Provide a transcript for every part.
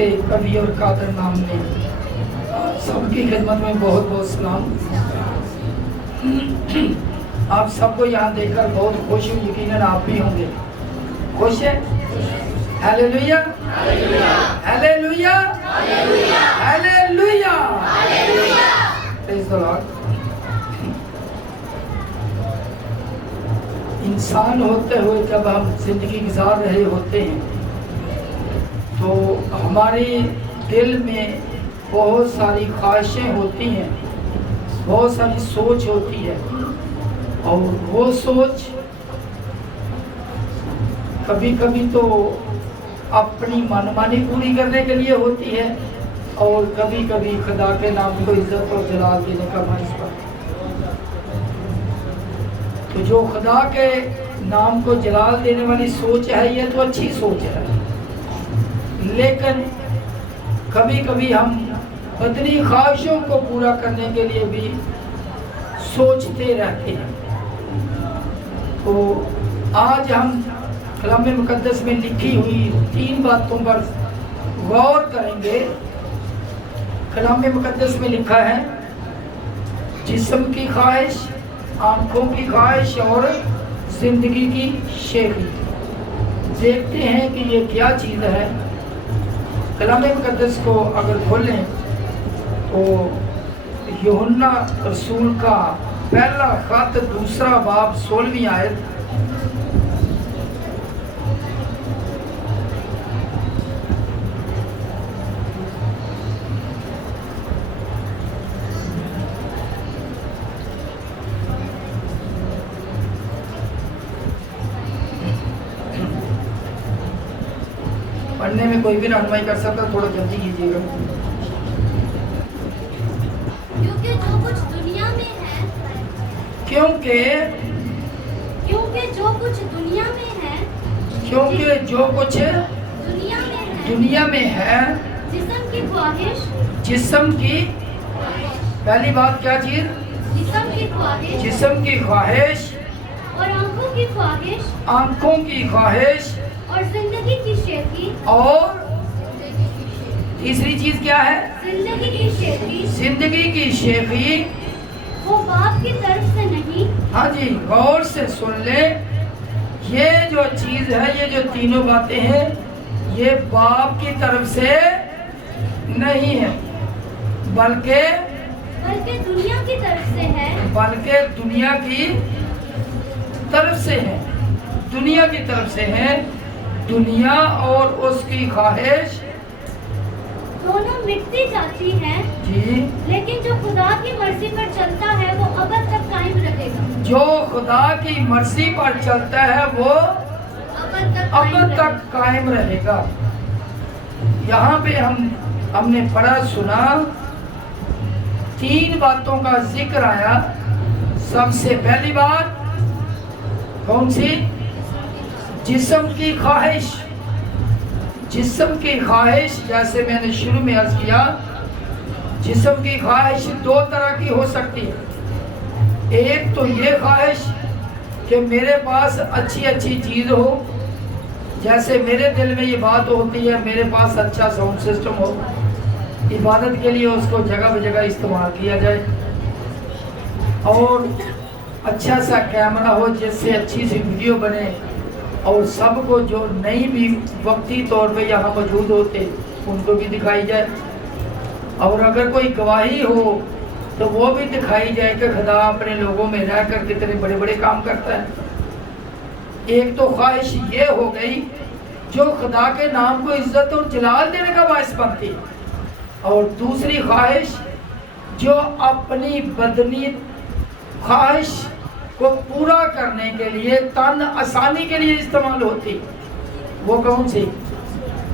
کے کبھی اور قادر نام نے آپ سب کی خدمت میں بہت بہت سلام۔ آپ سب کو یہاں دیکھ کر بہت خوش ہوں، یقیناً آپ بھی ہوں گے۔ خوش ہے؟ ہیلیلویا ہیلیلویا ہیلیلویا، پریز دی لارڈ۔ انسان ہوتے ہوئے جب ہم زندگی گزار رہے ہوتے ہیں تو ہمارے دل میں بہت ساری خواہشیں ہوتی ہیں، بہت ساری سوچ ہوتی ہے، اور وہ سوچ کبھی کبھی تو اپنی منمانی پوری کرنے کے لیے ہوتی ہے، اور کبھی کبھی خدا کے نام کو عزت اور جلال دینے کا باعث بنتی ہے۔ تو جو خدا کے نام کو جلال دینے والی سوچ ہے یہ تو اچھی سوچ ہے، لیکن کبھی کبھی ہم بدنی خواہشوں کو پورا کرنے کے لیے بھی سوچتے رہتے ہیں۔ تو آج ہم کلام مقدس میں لکھی ہوئی 3 باتوں پر غور کریں گے۔ کلام مقدس میں لکھا ہے جسم کی خواہش، آنکھوں کی خواہش اور زندگی کی شیخی۔ دیکھتے ہیں کہ یہ کیا چیز ہے۔ کلام مقدس کو اگر کھولیں تو یوحنا رسول کا پہلا خط 2 باب 16ویں آیت۔ پڑھنے میں کوئی بھی رہنمائی کر سکتا، تھوڑا جلدی کیجیے گا۔ کیونکہ جو کچھ دنیا میں ہے، کیونکہ جو کچھ دنیا میں ہے، کیونکہ جو کچھ دنیا میں ہے، جسم کی خواہش، جسم کی پہلی بات کیا چیز؟ جسم کی خواہش اور آنکھوں کی خواہش، آنکھوں کی خواہش اور زندگی کی شیخی، اور تیسری چیز کیا ہے؟ زندگی کی شیخی، زندگی کی شیخی، وہ باپ کی طرف سے نہیں۔ ہاں جی، غور سے سن لیں، یہ جو چیز ہے، یہ جو تینوں باتیں ہیں، یہ باپ کی طرف سے نہیں ہے، بلکہ دنیا کی طرف سے ہے، بلکہ دنیا کی طرف سے ہے، دنیا کی طرف سے ہے۔ دنیا اور اس کی خواہش دونوں مٹتی جاتی ہیں، جی، لیکن جو خدا کی مرضی پر چلتا ہے وہ ابد تک قائم رہے گا۔ جو خدا کی مرضی پر چلتا ہے وہ ابد تک قائم رہے گا۔ یہاں پہ ہم نے پڑھا سنا، 3 باتوں کا ذکر آیا۔ سب سے پہلی بات کون سی؟ جسم کی خواہش۔ جسم کی خواہش، جیسے میں نے شروع میں عرض کیا، جسم کی خواہش 2 طرح کی ہو سکتی ہے۔ ایک تو یہ خواہش کہ میرے پاس اچھی چیز ہو، جیسے میرے دل میں یہ بات ہوتی ہے میرے پاس اچھا ساؤنڈ سسٹم ہو، عبادت کے لیے اس کو جگہ بجگہ استعمال کیا جائے، اور اچھا سا کیمرہ ہو جس سے اچھی سی ویڈیو بنے، اور سب کو جو نہیں بھی وقتی طور پہ یہاں موجود ہوتے ان کو بھی دکھائی جائے، اور اگر کوئی گواہی ہو تو وہ بھی دکھائی جائے کہ خدا اپنے لوگوں میں رہ کر کتنے بڑے بڑے کام کرتا ہے۔ ایک تو خواہش یہ ہو گئی جو خدا کے نام کو عزت اور جلال دینے کا باعث بنتی ہے، اور دوسری خواہش جو اپنی بدنی خواہش کو پورا کرنے کے لیے تن آسانی کے لیے استعمال ہوتی، وہ کون سی؟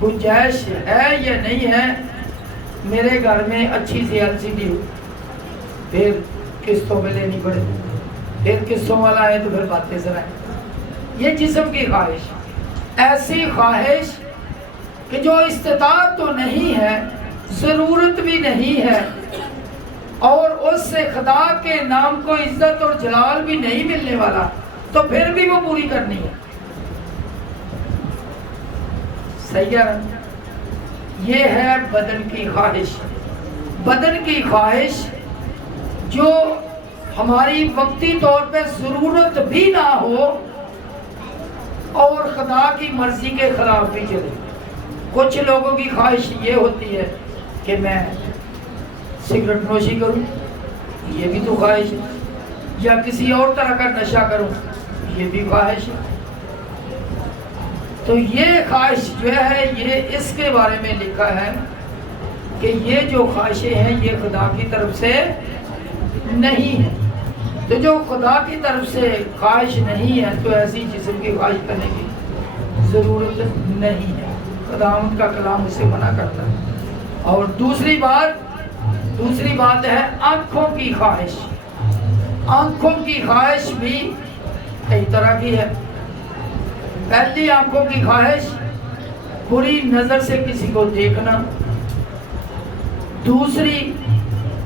گنجائش ہے یا نہیں ہے میرے گھر میں اچھی سی LCD ہو، پھر قسطوں میں لینی پڑے، پھر قسطوں والا ہے تو پھر باتیں سنائیں۔ یہ جسم کی خواہش، ایسی خواہش کہ جو استطاعت تو نہیں ہے، ضرورت بھی نہیں ہے، اور اس سے خدا کے نام کو عزت اور جلال بھی نہیں ملنے والا، تو پھر بھی وہ پوری کرنی ہے۔ صحیح ہے نا؟ یہ ہے بدن کی خواہش. بدن کی خواہش جو ہماری وقتی طور پہ ضرورت بھی نہ ہو اور خدا کی مرضی کے خلاف بھی چلے. کچھ لوگوں کی خواہش یہ ہوتی ہے کہ میں سگریٹ نوشی کروں، یہ بھی تو خواہش ہے، یا کسی اور طرح کا نشہ کروں، یہ بھی خواہش ہے. تو یہ خواہش جو ہے یہ اس کے بارے میں لکھا ہے کہ یہ جو خواہشیں ہیں یہ خدا کی طرف سے نہیں ہے. تو جو خدا کی طرف سے خواہش نہیں ہے تو ایسی جسم کی خواہش کرنے کی ضرورت نہیں ہے. خداوند کا کلام اسے منع کرتا ہے. اور دوسری بات ہے آنکھوں کی خواہش. آنکھوں کی خواہش بھی کئی طرح کی ہے. پہلی آنکھوں کی خواہش بری نظر سے کسی کو دیکھنا.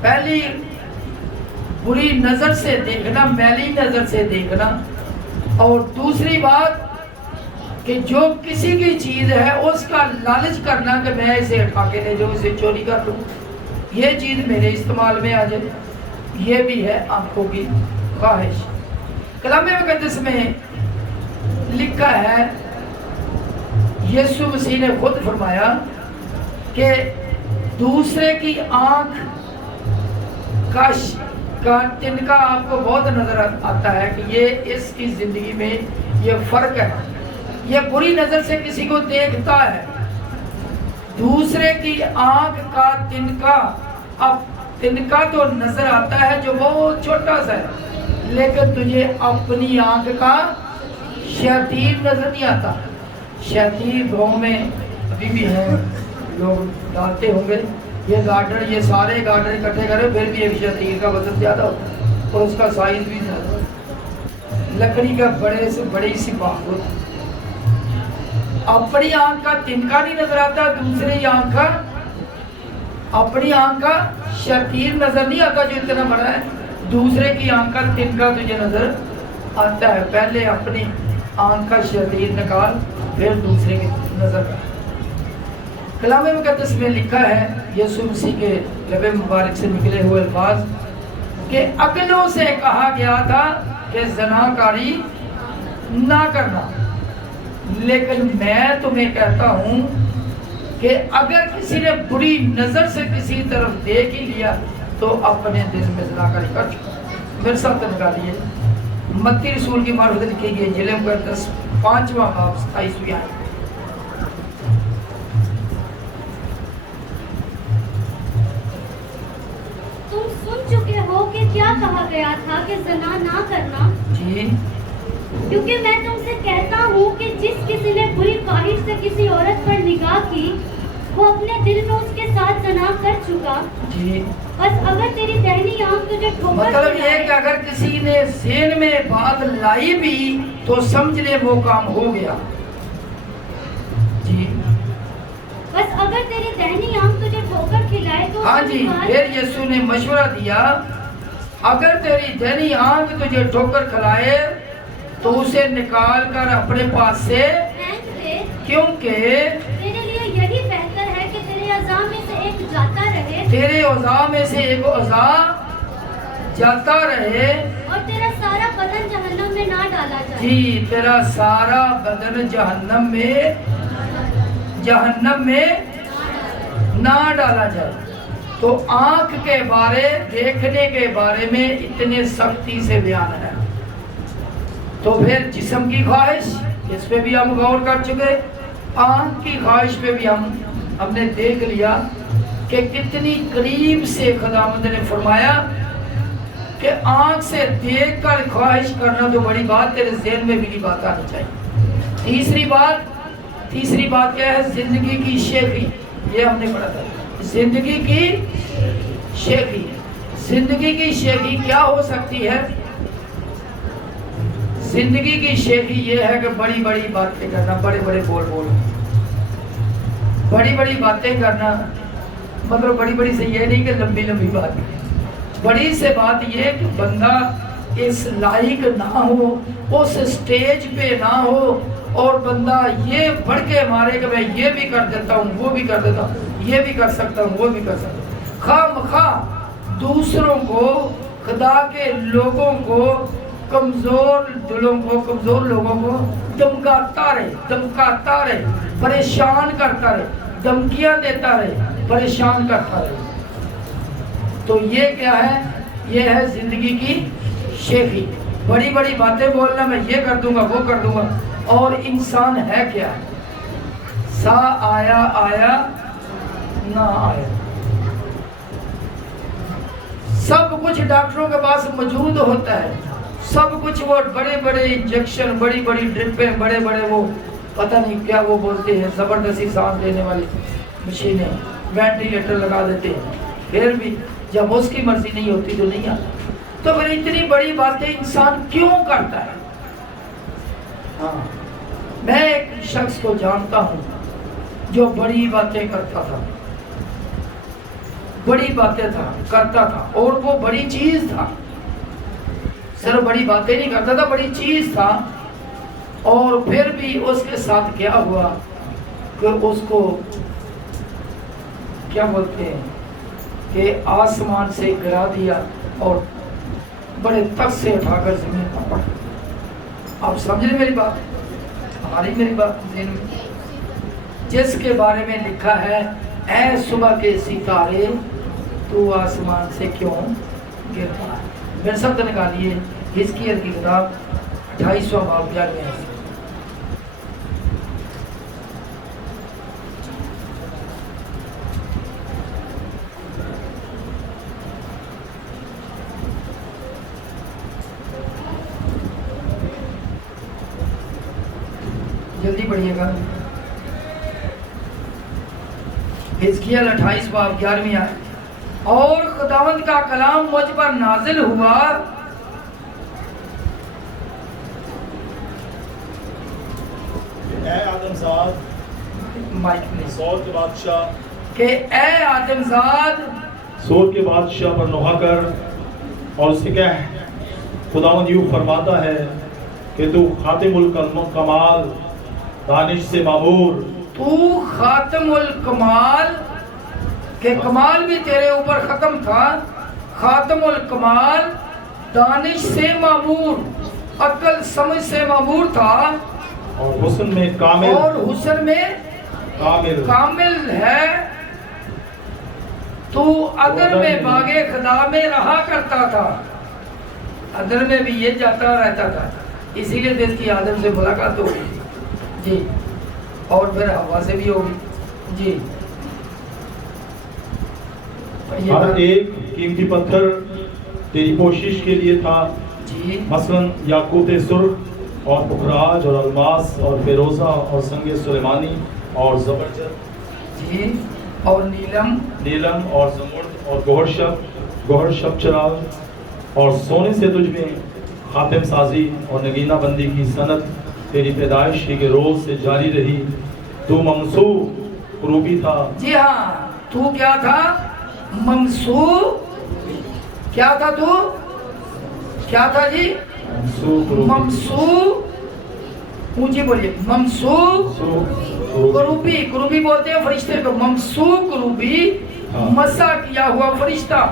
پہلی بری نظر سے دیکھنا، میلی نظر سے دیکھنا. اور دوسری بات کہ جو کسی کی چیز ہے اس کا لالچ کرنا کہ میں اسے اٹھا کے لے جاؤں، اسے چوری کر لوں، یہ چیز میرے استعمال میں آ جائے، یہ بھی ہے آنکھوں کی خواہش. کلام مقدس میں لکھا ہے، یسوع مسیح نے خود فرمایا کہ دوسرے کی آنکھ کا تنکا آپ کو بہت نظر آتا ہے کہ یہ اس کی زندگی میں یہ فرق ہے. یہ بری نظر سے کسی کو دیکھتا ہے. دوسرے کی آنکھ کا تنکا، اب تنکا تو نظر آتا ہے جو بہت چھوٹا سا ہے، لیکن تجھے اپنی آنکھ کا شیاطین نظر نہیں آتا. شیاطین گاؤں میں ابھی بھی ہے، لوگ ڈالتے ہوں گے. یہ گارڈر، یہ سارے گارڈر اکٹھے کرے پھر بھی ایک شیاطین کا وزن زیادہ ہوتا ہے اور اس کا سائز بھی زیادہ ہوتا ہے. لکڑی کا بڑے سے بڑی سی باغ ہوتا ہے. اپنی آنکھ کا تنکا نہیں نظر آتا، دوسری آنکھ کا، اپنی آنکھ کا شیاطین نظر نہیں آتا جو اتنا بڑا ہے. دوسرے کی آنکھ کا تنکا تجھے نظر آتا ہے. پہلے اپنی آنکھ کا شیاطین نکال پھر دوسرے کی نظر کر. کلام مقدس میں لکھا ہے، یسوع مسیح کے لب مبارک سے نکلے ہوئے الفاظ کہ عقلوں سے کہا گیا تھا کہ زناکاری نہ کرنا، لیکن میں تمہیں کہتا ہوں کہ اگر کسی نے بری نظر سے کسی طرف دیکھ ہی لیا تو اپنے دل میں زناکاری کر چکا. میرے ساتھ نکالیے متی رسول کی معرفت لکھی گئی انجیل مقدس 5واں باب 27ویں آیت. تم سن چکے ہو کہ کیا کہا گیا تھا کہ زنا نہ کرنا. جی، کیونکہ میں تم سے کہتا ہوں کہ جس کسی نے بری خواہش سے کسی عورت پر نگاہ کی وہ اپنے دل میں اس کے ساتھ زنا کر چکا. جی، بس اگر تیری دہنی آنکھ تجھے ٹھوکر مطلب یہ کہ اگر کسی نے ذہن میں بات لائی بھی تو سمجھ لے وہ کام ہو گیا. جی، بس اگر تیری دہنی آنکھ تجھے ٹھوکر کھلائے تو ہاں جی، پھر یسوع نے مشورہ دیا اگر تیری دہنی آنکھ تجھے ٹھوکر کھلائے تو اسے نکال کر اپنے پاس سے پھینک دے، کیونکہ تیرے لیے یہی بہتر ہے کہ تیرے اعضاء میں سے ایک جاتا رہے، تیرے اعضاء میں سے ایک اعضاء جاتا رہے. اور تیرا سارا بدن جہنم میں نہ ڈالا جائے. جی، تیرا سارا بدن جہنم میں نہ ڈالا جائے. تو آنکھ کے بارے، دیکھنے کے بارے میں اتنے سختی سے بیان ہے. تو پھر جسم کی خواہش، اس پہ بھی ہم غور کر چکے. آنکھ کی خواہش پہ بھی ہم نے دیکھ لیا کہ کتنی قریب سے خداوند نے فرمایا کہ آنکھ سے دیکھ کر خواہش کرنا تو بڑی بات، تیرے ذہن میں بھی نہیں بات آنی چاہیے. تیسری بات کیا ہے؟ زندگی کی شیخی. یہ ہم نے پڑھا تھا، زندگی کی شیخی. زندگی کی شیخی کیا ہو سکتی ہے؟ زندگی کی شیخی یہ ہے کہ بڑی بڑی باتیں کرنا، بڑے بڑے بول بڑی بڑی باتیں کرنا. مطلب بڑی بڑی سے یہ نہیں کہ لمبی لمبی بات، بڑی سے بات یہ کہ بندہ اس لائق نہ ہو، اس سٹیج پہ نہ ہو، اور بندہ یہ بڑھ کے مارے کہ میں یہ بھی کر دیتا ہوں وہ بھی کر دیتا ہوں. یہ بھی کر سکتا ہوں وہ بھی کر سکتا ہوں. خواہ مخواہ دوسروں کو خدا کے لوگوں کو کمزور دلوں کو کمزور لوگوں کو دمکاتا رہے پریشان کرتا رہے دھمکیاں دیتا رہے پریشان کرتا رہے. تو یہ کیا ہے؟ یہ ہے زندگی کی شیخی. بڑی بڑی باتیں بولنا میں یہ کر دوں گا وہ کر دوں گا. اور انسان ہے کیا؟ سا آیا نہ آیا. سب کچھ ڈاکٹروں کے پاس موجود ہوتا ہے. سب کچھ وہ بڑے بڑے انجیکشن بڑی بڑی ڈرپیں بڑے بڑے وہ پتہ نہیں کیا وہ بولتے ہیں زبردستی سانس لینے والی مشینیں وینٹیلیٹر لگا دیتے ہیں. پھر بھی جب اس کی مرضی نہیں ہوتی تو نہیں آتا. تو پھر اتنی بڑی باتیں انسان کیوں کرتا ہے؟ ہاں میں ایک شخص کو جانتا ہوں جو بڑی باتیں کرتا تھا بڑی باتیں کرتا تھا اور وہ بڑی چیز تھا. صرف بڑی باتیں نہیں کرتا تھا بڑی چیز تھا. اور پھر بھی اس کے ساتھ کیا ہوا کہ اس کو کیا بولتے ہیں کہ آسمان سے گرا دیا اور بڑے تک سے اٹھا کر زمین پر پڑا. آپ سمجھ رہے میری بات؟ ہماری میری بات جس کے بارے میں لکھا ہے اے صبح کے ستارے تو آسمان سے کیوں گرتا ہے. میرے سب سے نکالیے حزقیل کی کتاب 28واں باب 11ویں آیت. جلدی پڑھیے گا. حزقیل 28 باب 11ویں آیت. اور خداوند کا کلام مجھ پر نازل ہوا اے آدم زاد سور کے بادشاہ کہ اے آدم زاد سور کے بادشاہ پر نوحہ کر اور اس سے کہہ خداوند یوں فرماتا ہے کہ تو خاتم الکمال دانش سے معمور تو خاتم الکمال کہ کمال بھی تیرے اوپر ختم تھا. خاتم الکمال دانش سے معمور عقل سمجھ سے معمور تھا اور حسن میں کامل اور حسن میں کامل ہے. تو عدن میں باغ خدا میں رہا کرتا تھا. عدن میں بھی یہ جاتا رہتا تھا اسی لیے تو اس کی آدم سے ملاقات ہوگی جی اور پھر ہوا سے بھی ہوگی جی. ہر ایک قیمتی پتھر تیری کوشش کے لیے تھا جی مثلاً یاقوت سرخ اور پخراج اور الماس اور فیروزہ اور سنگ سلیمانی اور زبرجد جی اور نیلم اور زمرد اور گوہر شب چراغ اور سونے سے تجھ میں خاتم سازی اور نگینہ بندی کی صنعت تیری پیدائش ہی کے روز سے جاری رہی. تو ممسوح کروبی تھا. جی ہاں تو کیا تھا؟ ممسوح. کیا تھا تو؟ کیا تھا جی؟ ممسوح. اونچی بولیے. ممسوح کروبی. کروبی بولتے ہیں فرشتے کو. ممسوح کروبی مسح کیا ہوا فرشتہ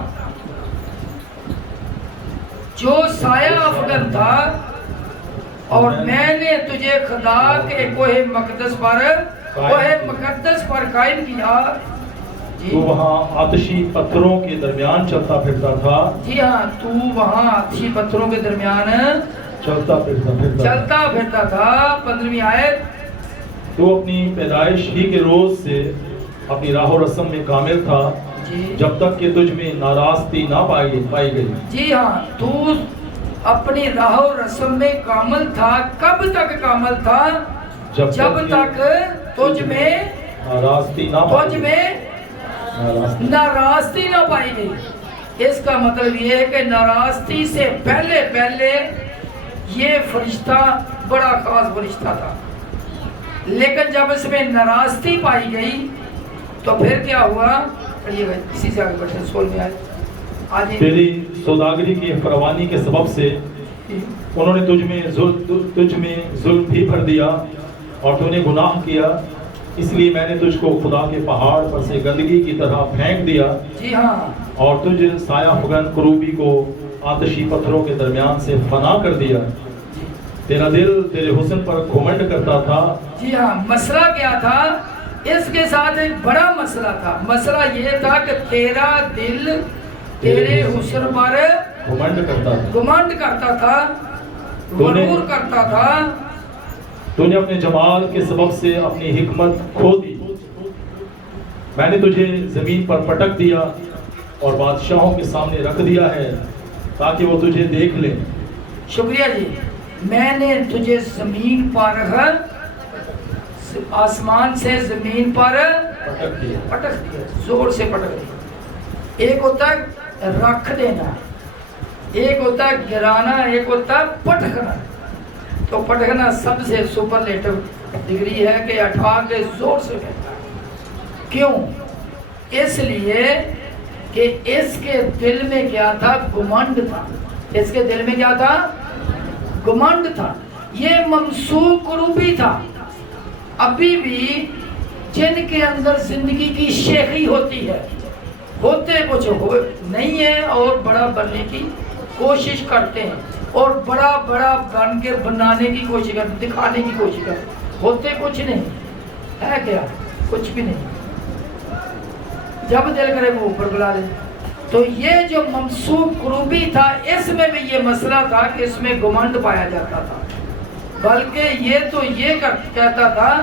جو سایہ افغن تھا. اور میں نے تجھے خدا کے کوہ مقدس پر قائم کیا. تو وہاں آتشی پتھروں کے درمیان چلتا پھرتا تھا. جی ہاں تو وہاں آتشی پتھروں کے درمیان چلتا پھرتا تھا. 15ویں آیت. تو اپنی پیدائش ہی کے روز سے اپنی راہ و رسم میں کامل تھا جب تک کہ تجھ میں ناراستی نہ پائی گئی. جی ہاں تو اپنی راہ و رسم میں کامل تھا. کب تک کامل تھا؟ جب تک تجھ میں ناراستی نہ پائی گئی. اس کا مطلب یہ ہے کہ ناراستی سے پہلے یہ فرشتہ بڑا خاص فرشتہ تھا. لیکن جب اس میں ناراستی پائی گئی تو پھر کیا ہوا؟ اسی سے آگے بڑھتے 16 میں آئے. تیری سوداگری کی فراوانی کے سبب سے انہوں نے تجھ میں ظلم بھی بھر دیا اور تو نے گناہ کیا اس لیے میں نے تجھ کو خدا کے پہاڑ پر سے گندگی کی طرح پھینک دیا جی ہاں اور تجھ سایہ فگن کروبی کو آتشی پتھروں کے درمیان سے فنا کر دیا. تیرا دل تیرے حسن پر گھمنڈ کرتا تھا. جی ہاں مسئلہ کیا تھا؟ اس کے ساتھ ایک بڑا مسئلہ تھا. مسئلہ یہ تھا کہ تیرا دل تیرے حسن پر گھمنڈ کرتا تھا. گھمنڈ کرتا تھا، غرور کرتا تھا. تو نے اپنے جمال کے سبب سے اپنی حکمت کھو دی. میں نے تجھے زمین پر پٹک دیا اور بادشاہوں کے سامنے رکھ دیا ہے تاکہ وہ تجھے دیکھ لیں. شکریہ جی. میں نے تجھے زمین پر آسمان سے زمین پر پٹک دیا، زور سے پٹک دیا. ایک ہوتا ہے رکھ دینا، ایک ہوتا ہے گرانا، ایک ہوتا ہے پٹکنا. تو پٹکنا سب سے سپرلیٹو ڈگری ہے کہ اٹھا کے زور سے پھینکا. کیوں؟ اس لیے کہ اس کے دل میں کیا تھا؟ گھمنڈ تھا. اس کے دل میں کیا تھا؟ گھمنڈ تھا. یہ ممسوک قروبی تھا. ابھی بھی جن کے اندر زندگی کی شیخی ہوتی ہے، ہوتے کچھ نہیں ہے اور بڑا بننے کی کوشش کرتے ہیں اور بڑا بڑا بن کے بنانے کی کوشش کرتے، دکھانے کی کوشش کرتے، ہوتے کچھ نہیں ہے. کیا؟ کچھ بھی نہیں. جب دل کرے وہ اوپر بلا لے. تو یہ جو ممسوک قروبی تھا، اس میں بھی یہ مسئلہ تھا کہ اس میں گھمنڈ پایا جاتا تھا. بلکہ یہ تو یہ کہتا تھا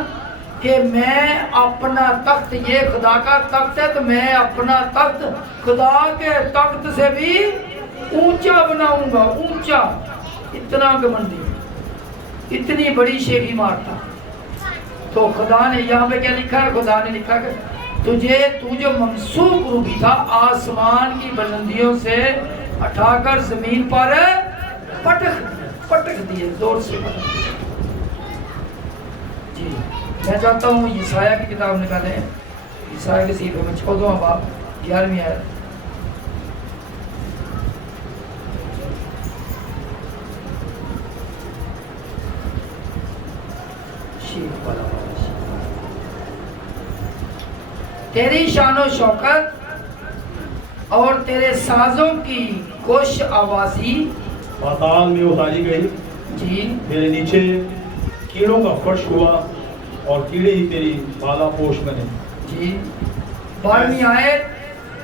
کہ میں اپنا تخت، یہ خدا کا تخت ہے تو میں اپنا تخت خدا کے تخت سے بھی اونچا بناؤں گا. اونچا. اتنا گھمنڈی، اتنی بڑی شیخی مارتا. تو خدا نے یہاں پہ کیا لکھا ہے؟ خدا نے لکھا کہ تو جو ممسوک روبی تھا آسمان کی بلندیوں سے اٹھا کر زمین پر پٹک دیے، زور سے پٹک دیے. جی میں چاہتا ہوں یسایہ کی کتاب نکالیں. یسایہ کے صحیفے میں 14واں باب 11ویں آیت. تیری شان و شوکت اور تیرے سازوں کی خوش آوازی پاتال میں اتاری گئی. جی میرے نیچے کیڑوں کا فرش ہوا اور کیڑے ہی تیری بالا پوش بنے. جی 12ویں آیت.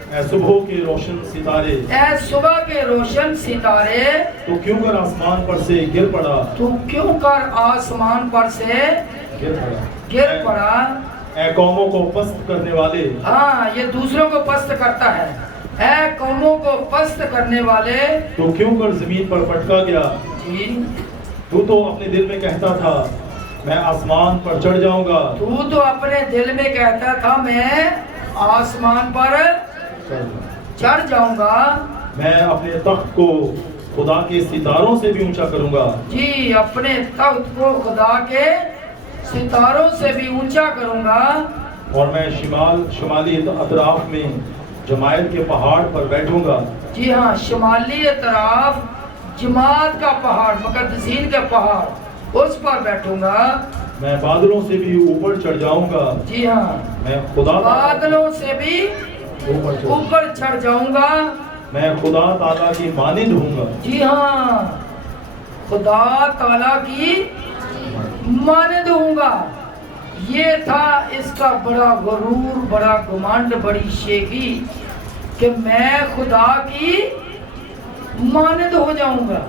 اے صبح کے روشن ستارے، اے صبح کے روشن ستارے، تو کیوں کر آسمان پر سے گر پڑا، تو کیوں کر آسمان پر سے گر پڑا. اے قوموں کو پست کرنے والے. ہاں یہ دوسروں کو پست کرتا ہے. اے قوموں کو پست کرنے والے، تو کیوں کر زمین پر پٹکا گیا. جی تو اپنے دل میں کہتا تھا میں آسمان پر چڑھ جاؤں گا. تو اپنے دل میں کہتا تھا میں آسمان پر چڑھ جاؤں گا. میں اپنے تخت کو خدا کے ستاروں سے بھی اونچا کروں گا. جی اپنے تخت کو خدا کے ستاروں سے بھی اونچا کروں گا. اور میں شمالی اطراف میں جماعت کے پہاڑ پر بیٹھوں گا. جی ہاں شمالی اطراف جماعت کا پہاڑ، مقدسین کا پہاڑ، اس پر بیٹھوں گا. میں بادلوں سے بھی اوپر چڑھ جاؤں گا. جی ہاں میں خدا بادلوں سے بھی اوپر چڑھ جاؤں گا. میں خدا تعالیٰ کی مانند ہوں گا. جی ہاں خدا تعالیٰ کی مانند ہوں گا. یہ تھا اس کا بڑا غرور، بڑا گھمنڈ، بڑی شیخی کہ میں خدا کی مانند ہو جاؤں گا.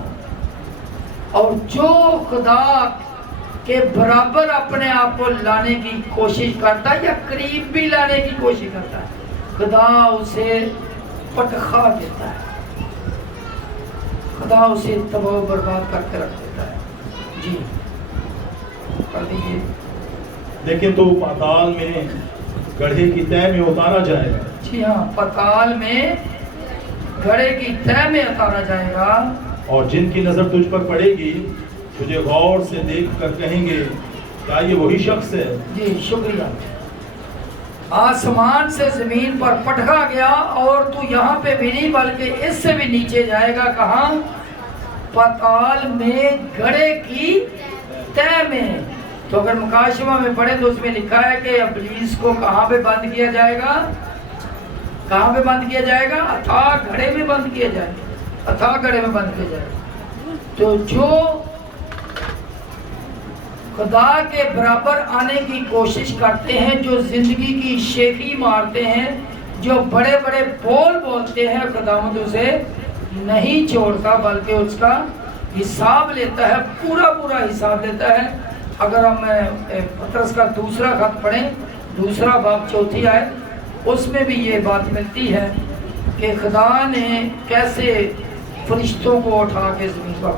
اور جو خدا کے برابر اپنے آپ کو لانے کی کوشش کرتا ہے یا قریب بھی لانے کی کوشش کرتا ہے، خدا اسے پٹخا دیتا ہے. خدا اسے تباہ و برباد کر کے رکھ دیتا ہے. جی کر دیجیے. لیکن تو پاتال میں گڑھے کی تہ میں اتارا جائے گا. جی ہاں پاتال میں گڑھے کی تہ میں اتارا جائے گا. اور جن کی نظر تجھ پر پڑے گی تجھے غور سے دیکھ کر کہیں گے کیا یہ وہی شخص ہے. جی شکریہ. آسمان سے زمین پر پٹکا گیا اور تو یہاں پہ بھی نہیں بلکہ اس سے بھی نیچے جائے گا. کہاں؟ پاتال میں گڑھے کی تہ میں. تو اگر مکاشفہ میں پڑھیں تو اس میں لکھا ہے کہ ابلیس کو کہاں پہ بند کیا جائے گا؟ کہاں پہ بند کیا جائے گا؟ اتھا گھڑے میں بند کیا جائے گا، اتھا گھڑے میں بند کیا جائے گا۔ تو جو خدا کے برابر آنے کی کوشش کرتے ہیں، جو زندگی کی شیخی مارتے ہیں، جو بڑے بڑے بول بولتے ہیں، خداوند اسے نہیں چھوڑتا بلکہ اس کا حساب لیتا ہے، پورا حساب لیتا ہے۔ اگر ہم پطرس کا دوسرا خط پڑھیں، دوسرا باب 4 آیت، اس میں بھی یہ بات ملتی ہے کہ خدا نے کیسے فرشتوں کو اٹھا کے زمین پر،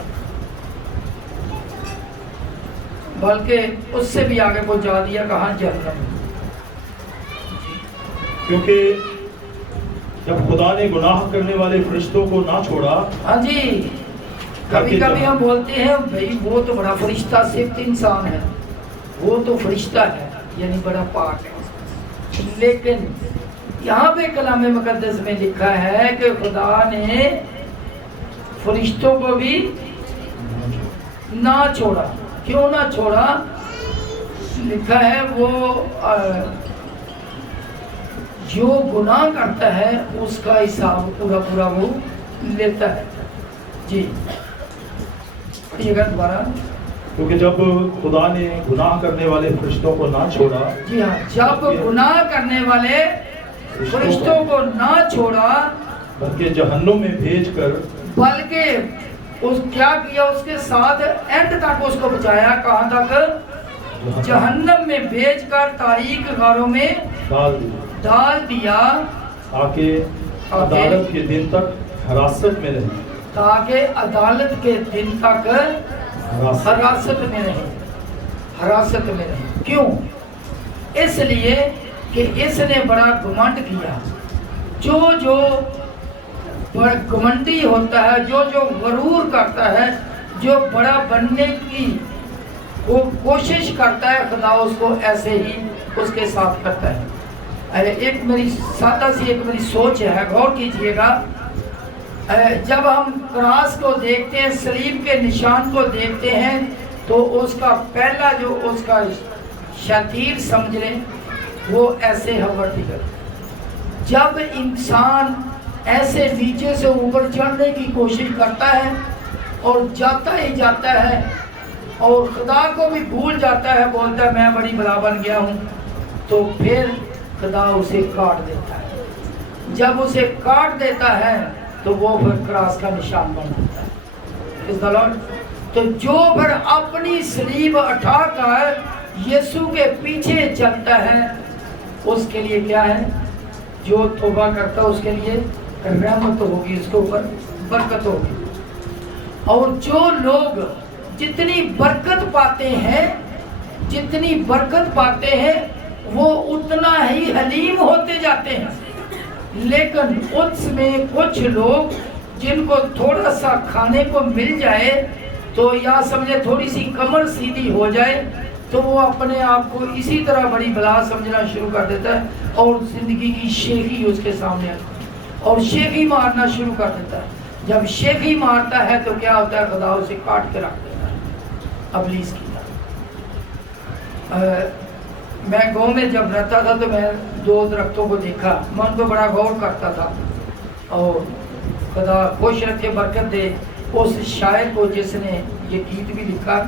بلکہ اس سے بھی آگے پہنچا دیا، کہاں؟ جہنم۔ کیونکہ جب خدا نے گناہ کرنے والے فرشتوں کو نہ چھوڑا، ہاں جی، کبھی کبھی ہم بولتے ہیں بھئی وہ تو بڑا فرشتہ صرف انسان ہے، وہ تو فرشتہ ہے، یعنی بڑا پاک ہے، لیکن یہاں پہ کلام مقدس میں لکھا ہے کہ خدا نے فرشتوں کو بھی نہ چھوڑا۔ کیوں نہ چھوڑا؟ لکھا ہے وہ جو گناہ کرتا ہے اس کا حساب پورا وہ لیتا ہے۔ جی پڑھیے گا دوبارہ۔ کیونکہ جب خدا نے گناہ کرنے والے فرشتوں کو نہ چھوڑا، جی ہاں، جب گناہ کرنے والے فرشتوں کو نہ چھوڑا بلکہ جہنم میں بھیج کر، بلکہ اس کیا کیا؟ اس کے ساتھ اینڈ تک اس کو بچایا۔ کہاں تک؟ جہنم میں بھیج کر تاریک غاروں میں ڈال دیا، تاکہ عدالت کے دن تک حراست میں رہے، تاکہ عدالت کے دن تک حراست میں رہے، حراست میں رہے۔ کیوں؟ اس لیے کہ اس نے بڑا گھمنڈ کیا۔ جو بڑا گھمنڈی ہوتا ہے، جو غرور کرتا ہے، جو بڑا بننے کی وہ کوشش کرتا ہے، خدا اس کو ایسے ہی اس کے ساتھ کرتا ہے۔ ایک میری سادہ سی ایک میری سوچ ہے، غور کیجئے گا۔ جب ہم کراس کو دیکھتے ہیں، صلیب کے نشان کو دیکھتے ہیں، تو اس کا پہلا جو اس کا شتیر سمجھ لیں، وہ ایسے ہوتی ہے۔ جب انسان ایسے نیچے سے اوپر چڑھنے کی کوشش کرتا ہے اور جاتا ہی جاتا ہے اور خدا کو بھی بھول جاتا ہے، بولتا ہے میں بڑی بلا بن گیا ہوں، تو پھر خدا اسے کاٹ دیتا ہے۔ جب اسے کاٹ دیتا ہے تو وہ پھر کراس کا نشان بن جاتا ہے۔ اس دلال تو جو پھر اپنی صلیب اٹھا کر یسوع کے پیچھے چلتا ہے، اس کے لیے کیا ہے؟ جو توبہ کرتا ہے اس کے لیے رحمت ہوگی، اس کے اوپر برکت ہوگی۔ اور جو لوگ جتنی برکت پاتے ہیں، جتنی برکت پاتے ہیں، وہ اتنا ہی حلیم ہوتے جاتے ہیں۔ لیکن اس میں کچھ لوگ جن کو تھوڑا سا کھانے کو مل جائے تو یا سمجھے تھوڑی سی کمر سیدھی ہو جائے تو وہ اپنے آپ کو اسی طرح بڑی بلا سمجھنا شروع کر دیتا ہے اور زندگی کی شیخی اس کے سامنے آتی ہے اور شیخی مارنا شروع کر دیتا ہے۔ جب شیخی مارتا ہے تو کیا ہوتا ہے؟ خدا اسے کاٹ کے رکھ دیتا ہے ابلیس کی طرح۔ میں گاؤں میں جب رہتا تھا تو میں 2 درختوں کو دیکھا، میں ان کو بڑا غور کرتا تھا، اور خدا خوش رکھے برکت دے اس شاعر کو جس نے یہ گیت بھی لکھا۔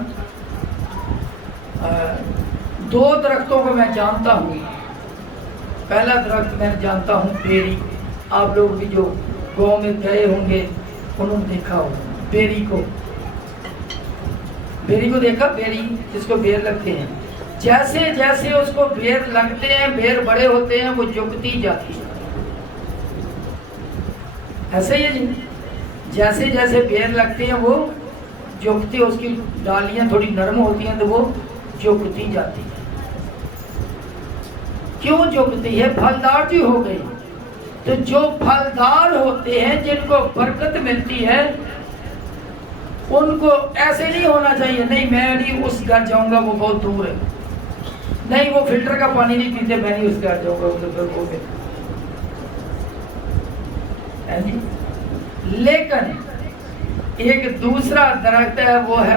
2 درختوں کو میں جانتا ہوں۔ پہلا درخت میں جانتا ہوں بیری، آپ لوگ بھی جو گاؤں میں گئے ہوں گے انہوں نے دیکھا ہوگا بیری کو۔ بیری کو دیکھا؟ بیری جس کو بیر لگتے ہیں، جیسے جیسے اس کو بیر لگتے ہیں، بیر بڑے ہوتے ہیں، وہ جھکتی جاتی ہے۔ ایسے ہی ہے جی، جیسے جیسے بیر لگتے ہیں وہ جھکتی، اس کی ڈالیاں تھوڑی نرم ہوتی ہیں تو وہ جھکتی جاتی ہے۔ کیوں جھکتی ہے؟ پھلدار جی ہو گئی۔ تو جو پھلدار ہوتے ہیں، جن کو برکت ملتی ہے، ان کو ایسے نہیں ہونا چاہیے نہیں میں نہیں اس گھر جاؤں گا، وہ بہت دور ہے، نہیں وہ فلٹر کا پانی نہیں پیتے، میں نہیں اس گھر جاؤں گا، وہ تو وہ لیکن ایک دوسرا درخت ہے، وہ ہے